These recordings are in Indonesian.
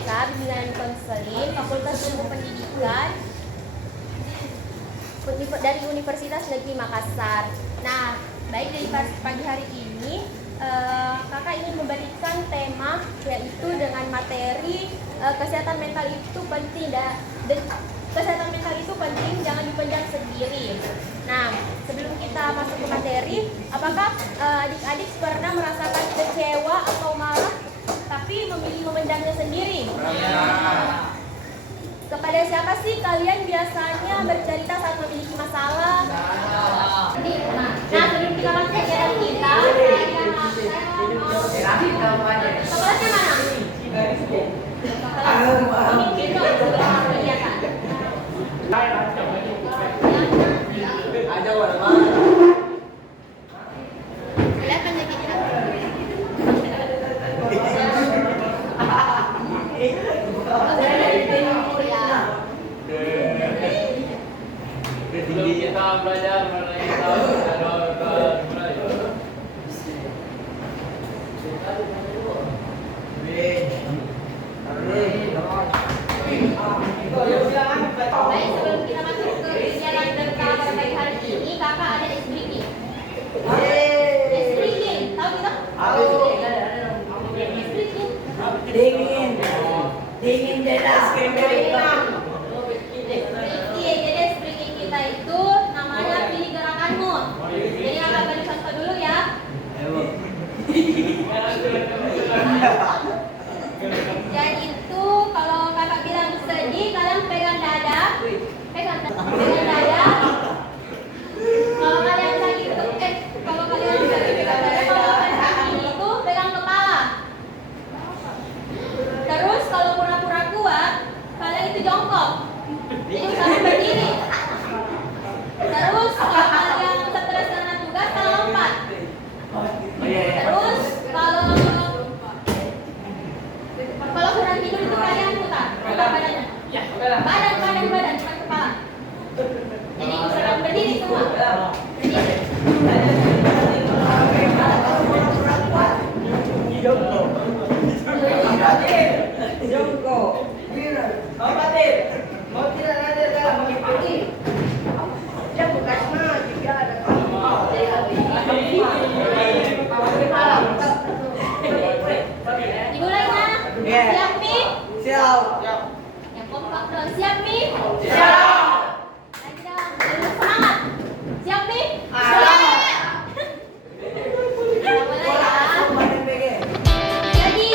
FIPK, Bimbingan Konseling, Fakultas Ilmu Pendidikan dari Universitas Negeri Makassar. Nah, baik dari pagi hari ini, kakak ingin memberikan tema yaitu dengan materi kesehatan mental itu penting dan kesehatan mental itu penting, jangan dipendam sendiri. Nah, sebelum kita masuk ke materi, apakah adik-adik pernah merasakan kecewa atau marah tapi memilih memendamnya sendiri? Kepada siapa sih kalian biasanya bercerita saat memiliki masalah? Nah, sebelum kita masuk ke kegiatan kita, kepalanya mana? Ada warna. Sebelum kita belajar mulai Baik, sebelum kita masuk ke kegiatan kita pada pagi hari ini, kakak ada ice breaking. Ice breaking, tahu kita? Ice breaking. Dingin deras Jadi ice breaking kita itu namanya pilih gerakanmu. Jadi kakak beri contoh dulu ya. Dan itu kalau kakak bilang sedih, kalian pegang dada. Pegang dada. Kalau kalian sakit kalau kalian sakit pegang dada, kalau kalian sakit itu pegang kepala. Terus kalau pura-pura kuat, kalian itu jongkok. Jadi usahakan berdiri. Terus kalau kalian stres karena tugas, kalian lompat. Terus kalau kurang tidur itu kalian putar badannya. Badan, bukan kepala. Jadi usahakan berdiri semua. Berdiri. Dimulai ya? Siap nih? Siap. Yang kompak dong. Siap nih? Siap. Lagi dong. Semangat. Siap nih? Siap. Kita mulai ya. Jadi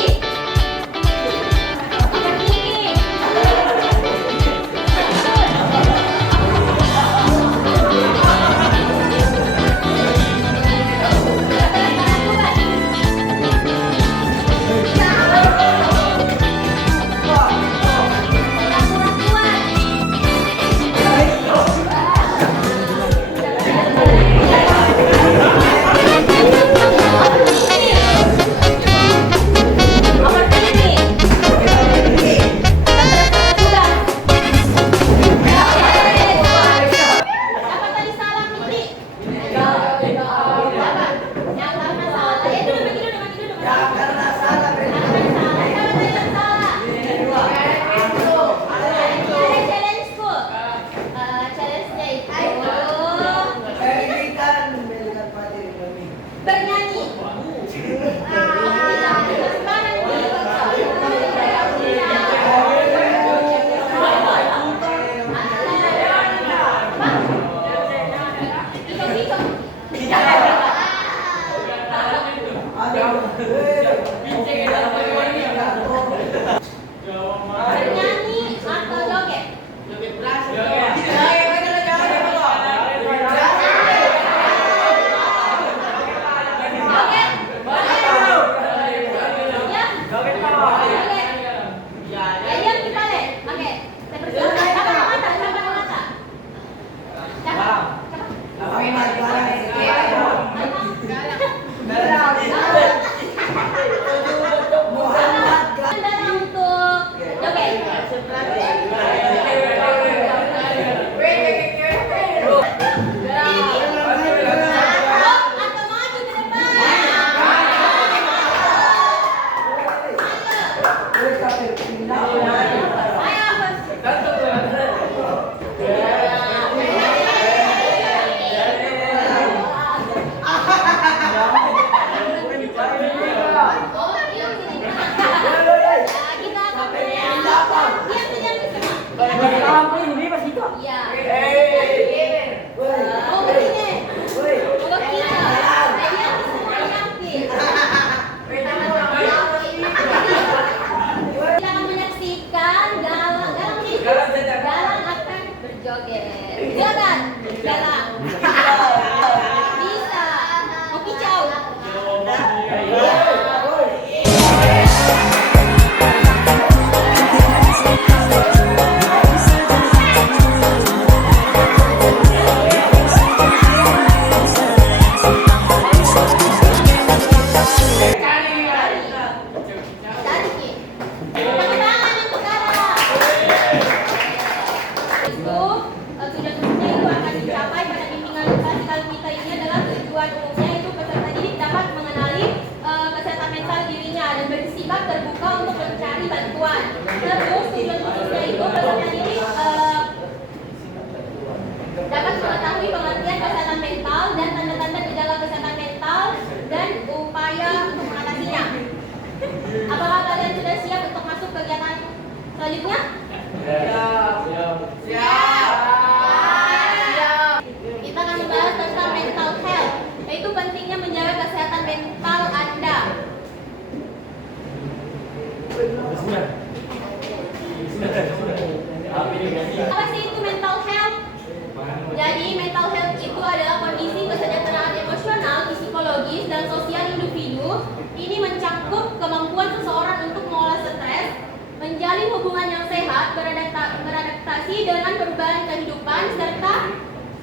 kehidupan. Terus tujuan khususnya itu peserta didik dapat mengetahui pengertian kesehatan mental dan tanda-tanda gejala kesehatan mental dan upaya untuk mengatasinya. Apakah kalian sudah siap untuk masuk kegiatan selanjutnya? Kita akan membahas tentang mental health, yaitu pentingnya menjaga kesehatan mental Anda. Apa sih itu mental health? Jadi mental health itu adalah kondisi kesejahteraan emosional, psikologis, dan sosial individu. Ini mencakup kemampuan seseorang untuk mengolah stres, menjalin hubungan yang sehat, beradaptasi dengan perubahan kehidupan, serta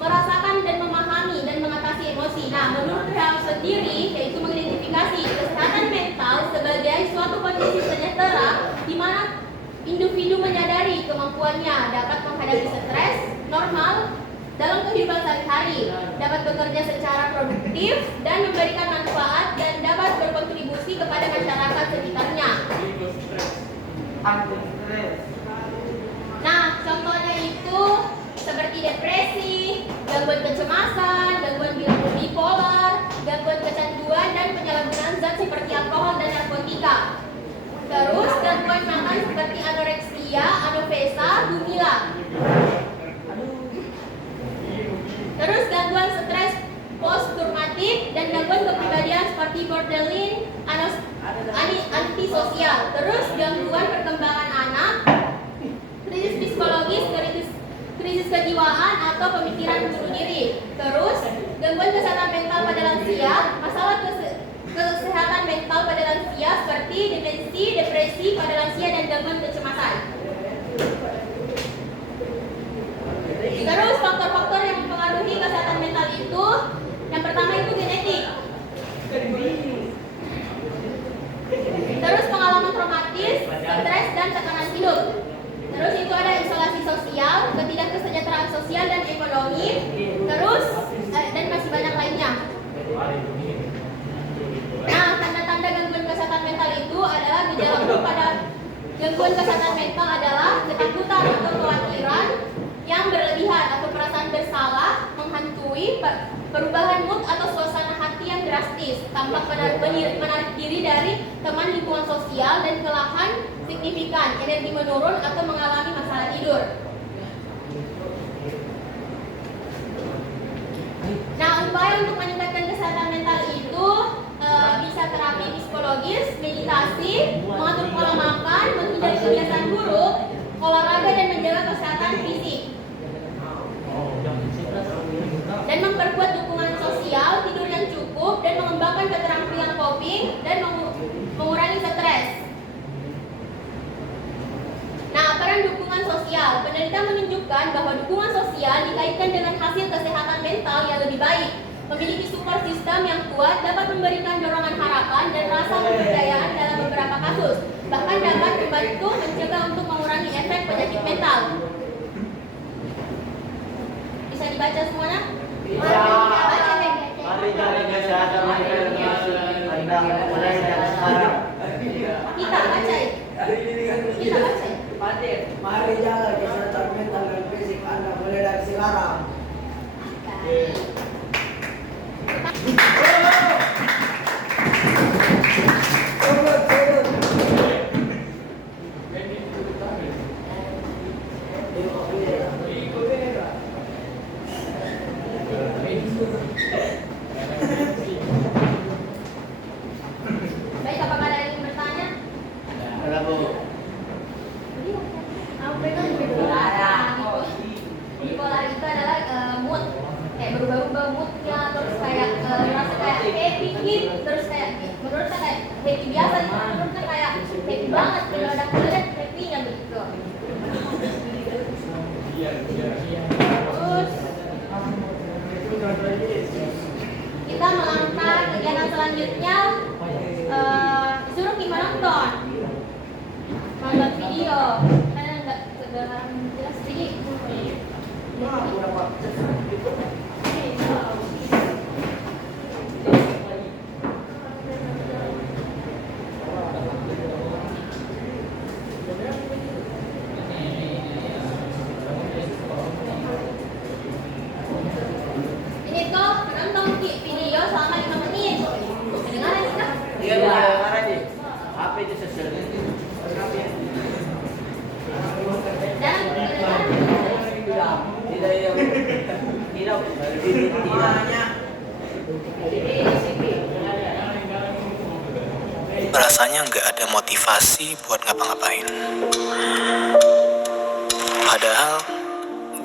merasakan dan memahami dan mengatasi emosi. Nah, menurut Health sendiri, yaitu mengidentifikasi kesehatan mental sebagai suatu kondisi sejahtera di mana individu menyadari kemampuannya dapat menghadapi stres normal dalam kehidupan sehari-hari, dapat bekerja secara produktif dan memberikan manfaat, dan dapat berkontribusi kepada masyarakat sekitarnya. Nah, contohnya itu seperti depresi, gangguan kecemasan, gangguan bipolar, gangguan kecanduan, dan penyalahgunaan zat seperti alkohol dan narkotika. Terus gangguan makan seperti anoreksia, anorexia, bulimia. Terus gangguan stres post-traumatik dan gangguan kepribadian seperti borderline, antisosial. Terus gangguan perkembangan anak, krisis psikologis, krisis kejiwaan atau pemikiran bunuh diri. Terus gangguan kesehatan mental pada lansia, masalah kesehatan mental pada lansia seperti demensi, depresi pada lansia, dan gangguan kecemasan. Terus faktor-faktor yang mempengaruhi kesehatan mental itu, yang pertama itu genetik. Terus pengalaman traumatis, stres, dan tekanan hidup. Terus itu ada isolasi sosial, ketidaksejahteraan sosial dan ekonomi. Terus dan masih banyak lainnya. Nah, tanda-tanda gangguan kesehatan mental itu adalah gejala umum pada gangguan kesehatan mental adalah ketakutan atau kekhawatiran yang berlebihan atau perasaan bersalah, menghantui, perubahan mood atau suasana hati yang drastis, tampak menarik diri dari teman, lingkungan sosial, dan kelelahan signifikan, energi menurun atau mengalami masalah tidur. Nah, upaya untuk meningkatkan kesehatan mental itu bisa terapi psikologis, meditasi, mengatur pola makan, menghindari kebiasaan buruk, olahraga, dan menjaga kesehatan fisik. Dan memperkuat dukungan sosial, tidur yang cukup, dan mengembangkan keterampilan coping dan mengurangi stres. Nah, peran dukungan sosial. Penelitian menunjukkan bahwa dukungan sosial dikaitkan dengan hasil kesehatan mental yang lebih baik. Memiliki support system yang kuat dapat memberikan dorongan harapan dan rasa kepercayaan dalam beberapa kasus. Bahkan dapat membantu mencegah untuk mengurangi efek penyakit mental. Bisa dibaca semuanya? Baca deh. Mari cari kesehatan mental Anda mulai dari sekarang. Kita baca ya. Kita baca ya. Mari jaga kesehatan mental dan fisik Anda mulai dari sekarang. Baik, apakah ada yang bertanya? Ada Bu. Bipolar itu adalah mood, kayak berubah-ubah moodnya, terus kayak merasa kayak happy, terus kayak menurut saya kayak happy biasa, menurut saya kayak happy banget, kalau ada melihat happy-nya begitu. Terus kita melangkah kegiatan selanjutnya, disuruh kita nonton video. Karena nggak kedengaran jelas jadi. Rasanya nggak ada motivasi buat ngapa-ngapain. Padahal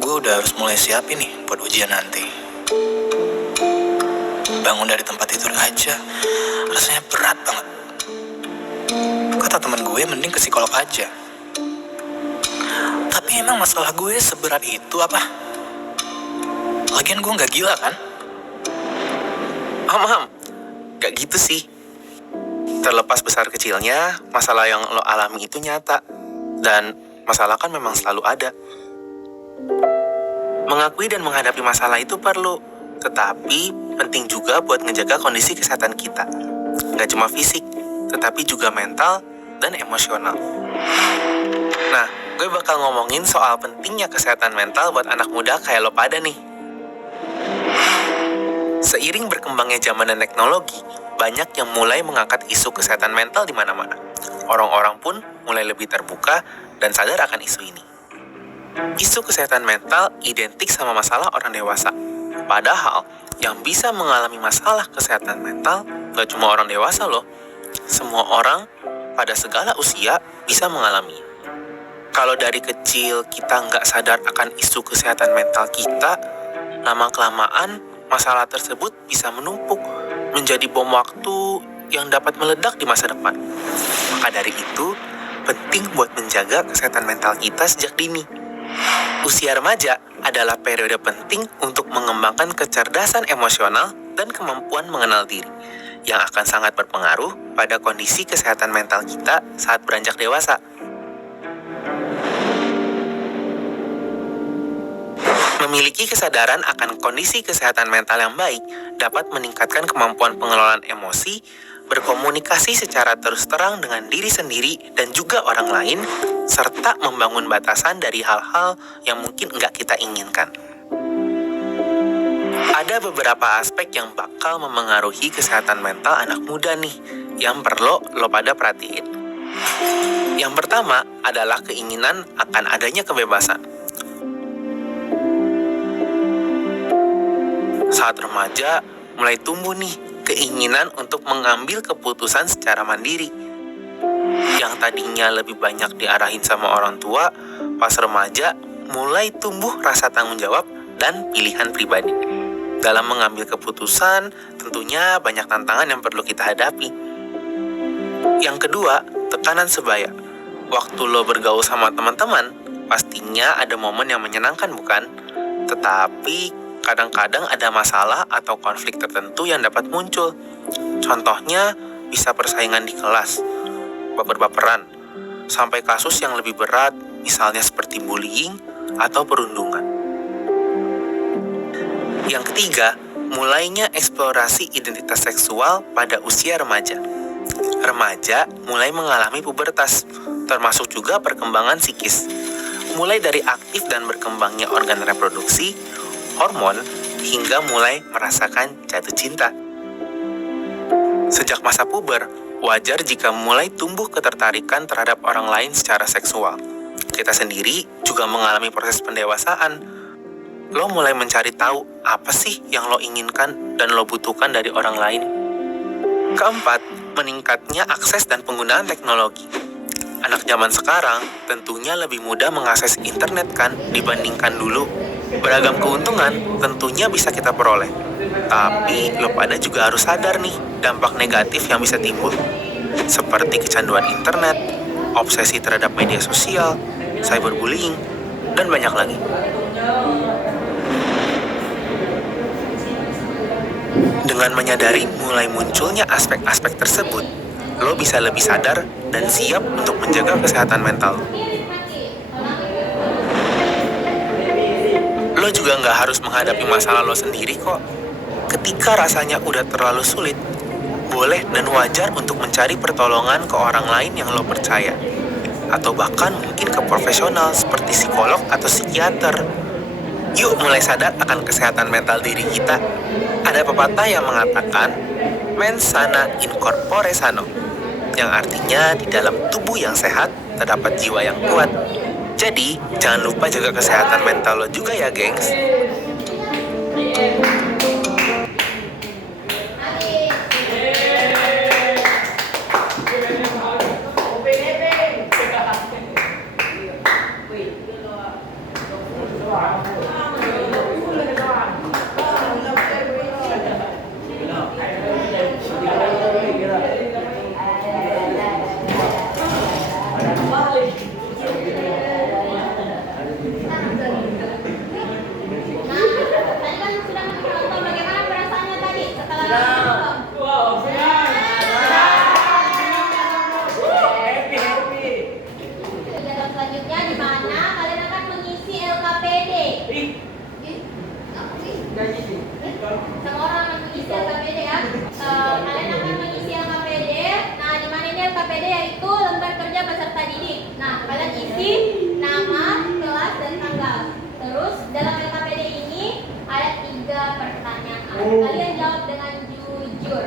gue udah harus mulai siapin nih buat ujian nanti. Bangun dari tempat tidur aja rasanya berat banget. Kata temen gue mending ke psikolog aja. Tapi emang masalah gue seberat itu apa? Lagian gue nggak gila kan? Ham, gak gitu sih. Terlepas besar kecilnya, masalah yang lo alami itu nyata. Dan masalah kan memang selalu ada. Mengakui dan menghadapi masalah itu perlu. Tetapi penting juga buat ngejaga kondisi kesehatan kita. Gak cuma fisik, tetapi juga mental dan emosional. Nah, gue bakal ngomongin soal pentingnya kesehatan mental buat anak muda kayak lo pada nih. Seiring berkembangnya zaman dan teknologi, banyak yang mulai mengangkat isu kesehatan mental di mana-mana. Orang-orang pun mulai lebih terbuka dan sadar akan isu ini. Isu kesehatan mental identik sama masalah orang dewasa. Padahal, yang bisa mengalami masalah kesehatan mental gak cuma orang dewasa loh. Semua orang pada segala usia bisa mengalami. Kalau dari kecil kita nggak sadar akan isu kesehatan mental kita, lama-kelamaan masalah tersebut bisa menumpuk menjadi bom waktu yang dapat meledak di masa depan. Maka dari itu, penting buat menjaga kesehatan mental kita sejak dini. Usia remaja adalah periode penting untuk mengembangkan kecerdasan emosional dan kemampuan mengenal diri, yang akan sangat berpengaruh pada kondisi kesehatan mental kita saat beranjak dewasa. Memiliki kesadaran akan kondisi kesehatan mental yang baik dapat meningkatkan kemampuan pengelolaan emosi, berkomunikasi secara terus terang dengan diri sendiri dan juga orang lain, serta membangun batasan dari hal-hal yang mungkin nggak kita inginkan. Ada beberapa aspek yang bakal memengaruhi kesehatan mental anak muda nih, yang perlu lo pada perhatiin. Yang pertama adalah keinginan akan adanya kebebasan. Saat remaja, mulai tumbuh nih keinginan untuk mengambil keputusan secara mandiri. Yang tadinya lebih banyak diarahin sama orang tua, pas remaja mulai tumbuh rasa tanggung jawab dan pilihan pribadi. Dalam mengambil keputusan, tentunya banyak tantangan yang perlu kita hadapi. Yang kedua, tekanan sebaya. Waktu lo bergaul sama teman-teman, pastinya ada momen yang menyenangkan bukan? Tetapi kadang-kadang ada masalah atau konflik tertentu yang dapat muncul. Contohnya, bisa persaingan di kelas, baper-baperan, sampai kasus yang lebih berat, misalnya seperti bullying atau perundungan. Yang ketiga, mulainya eksplorasi identitas seksual pada usia remaja. Remaja mulai mengalami pubertas, termasuk juga perkembangan psikis. Mulai dari aktif dan berkembangnya organ reproduksi, hormon, hingga mulai merasakan jatuh cinta. Sejak masa puber, wajar jika mulai tumbuh ketertarikan terhadap orang lain secara seksual. Kita sendiri juga mengalami proses pendewasaan. Lo mulai mencari tahu apa sih yang lo inginkan dan lo butuhkan dari orang lain. Keempat, meningkatnya akses dan penggunaan teknologi. Anak zaman sekarang tentunya lebih mudah mengakses internet kan dibandingkan dulu. Beragam keuntungan tentunya bisa kita peroleh. Tapi lo pada juga harus sadar nih dampak negatif yang bisa timbul. Seperti kecanduan internet, obsesi terhadap media sosial, cyberbullying, dan banyak lagi. Dengan menyadari mulai munculnya aspek-aspek tersebut, lo bisa lebih sadar dan siap untuk menjaga kesehatan mental. Lo juga nggak harus menghadapi masalah lo sendiri kok. Ketika rasanya udah terlalu sulit, boleh dan wajar untuk mencari pertolongan ke orang lain yang lo percaya. Atau bahkan mungkin ke profesional seperti psikolog atau psikiater. Yuk mulai sadar akan kesehatan mental diri kita. Ada pepatah yang mengatakan, mens sana in corpore sano, yang artinya di dalam tubuh yang sehat terdapat jiwa yang kuat. Jadi, jangan lupa jaga kesehatan mental lo juga ya, gengs. Semua orang akan mengisi LKPD ya. Kalian akan mengisi LKPD. Nah, di mana ini LKPD yaitu lembar kerja peserta didik. Nah, kalian isi nama, kelas, dan tanggal. Terus dalam LKPD ini ada 3 pertanyaan. Kalian jawab dengan jujur.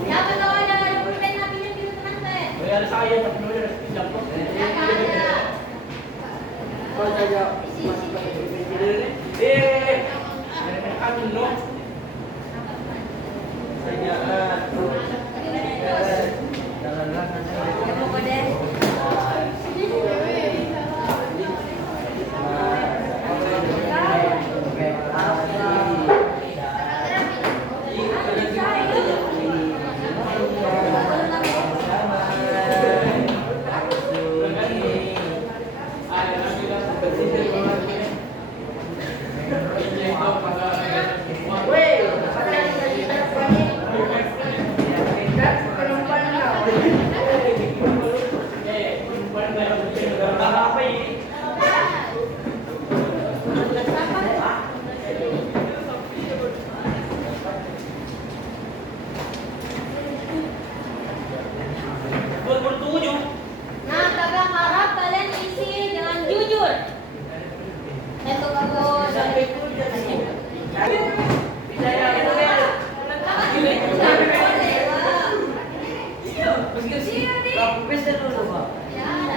Siapa tahu ada pulpen apinya gitu teman saya? Ada saya tapi ada jatuh. Kalau saja Amin no. Nah, kakak harap kalian isi dengan jujur. Itu bagus.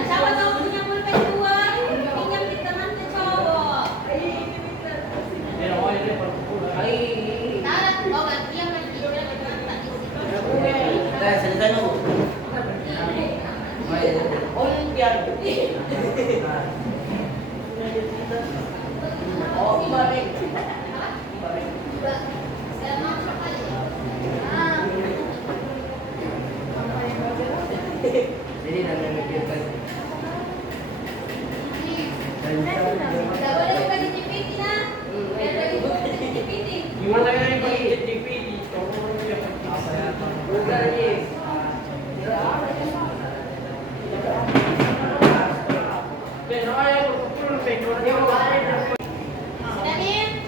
Siapa tahu punya pulpen 2, pinjam di teman cowok. Oh, ganti yang jadi dan memikirkan Gak boleh buka di GPT nah. Biar lagi buka di GPT. Gimana kan ini pakai JTP di bukan ini. Sudah nih?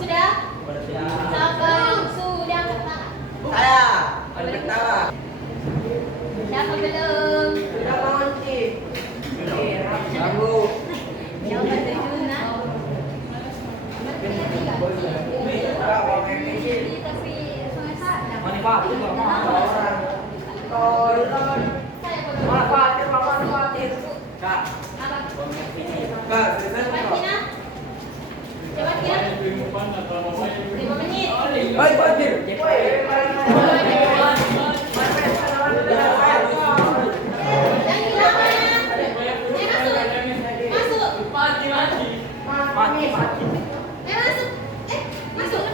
Sudah? Siapa yang sudah angkat tangan? Saya ada pertama. Siapa belum? Sudah mengunci. Kamu. Siapa terjuna? Tapi Manfaat orang. saya Manfaatir, manfaatir. Kak, apa? kak, selesai Cepat belum? Kina. Cepat Kina. 5 menit. Baik, Fatir. Dan hilang mana? Masuk. Mati, mati. Masuk. Masuk.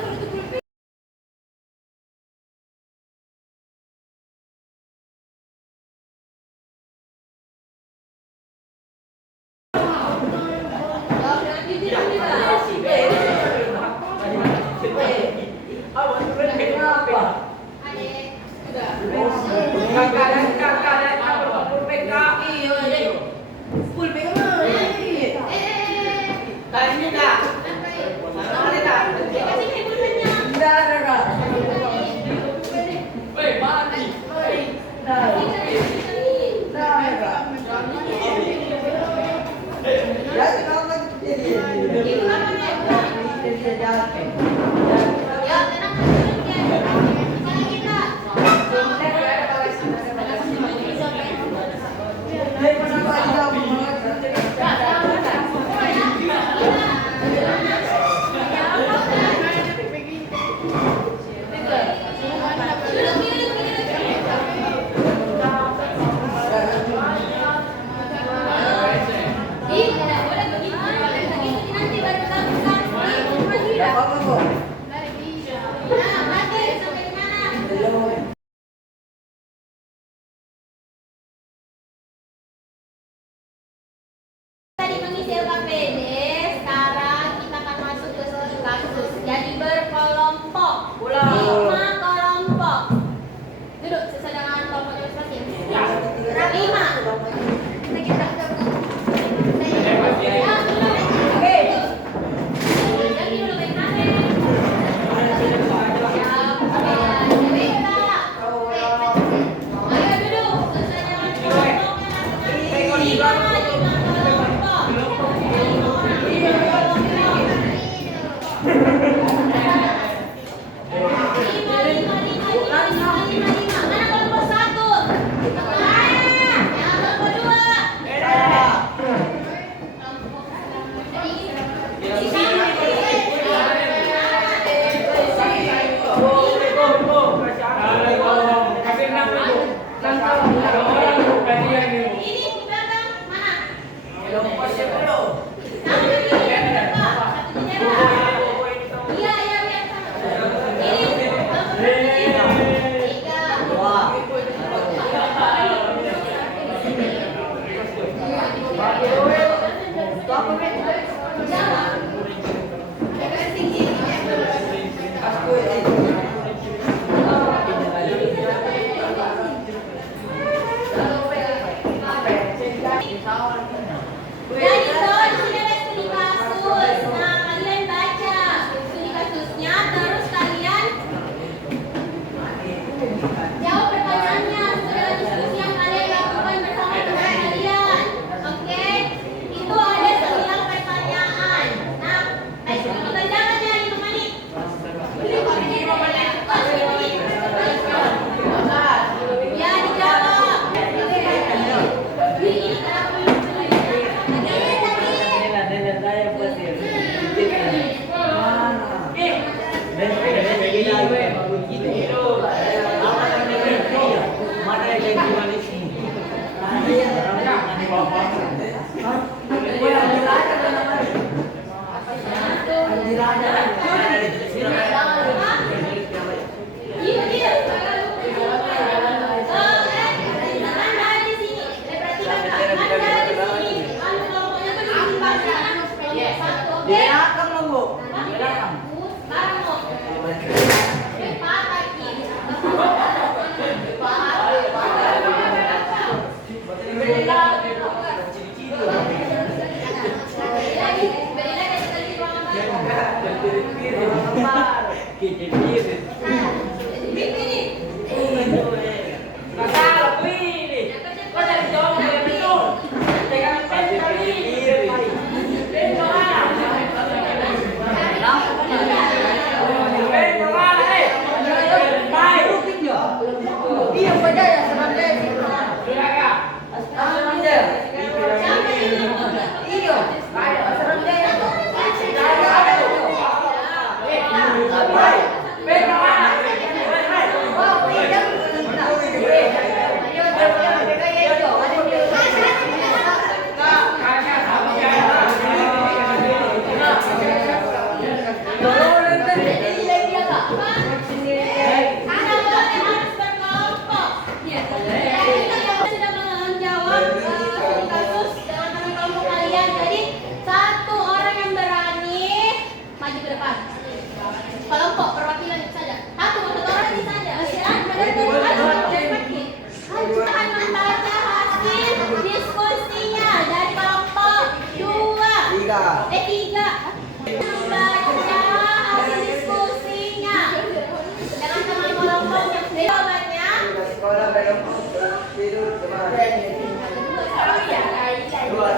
Jawab dengan jujur, Anda. Sudah menjawab kasus dengan kelompok kalian. Jadi satu orang yang berani maju ke depan. Kelompok perwakilan saja. Satu orang ini saja. Ajukan matanya hasil diskusinya dari kelompok 3. Membaca hasil diskusinya dengan teman kelompoknya. Jawabannya Sekolah dalam tidur kemarin. Dua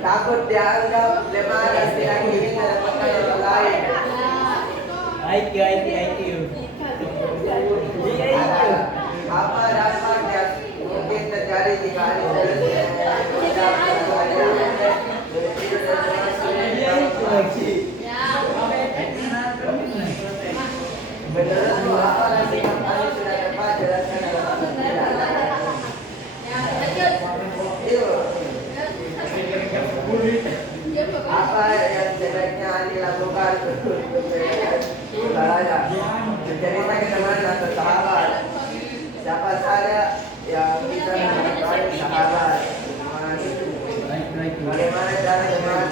takut dianggap lemah dan tidak ingin mendapatkan orang lain. Apa dampak yang mungkin terjadi jika hari menurutmu apa lagi yang paling sudah tepat jelaskan dalam apa yang sebaiknya dilakukan untuk saudaranya? Bercerita ke teman atau sahabat. Siapa saja yang bisa menjadi sahabat. Bagaimana cara teman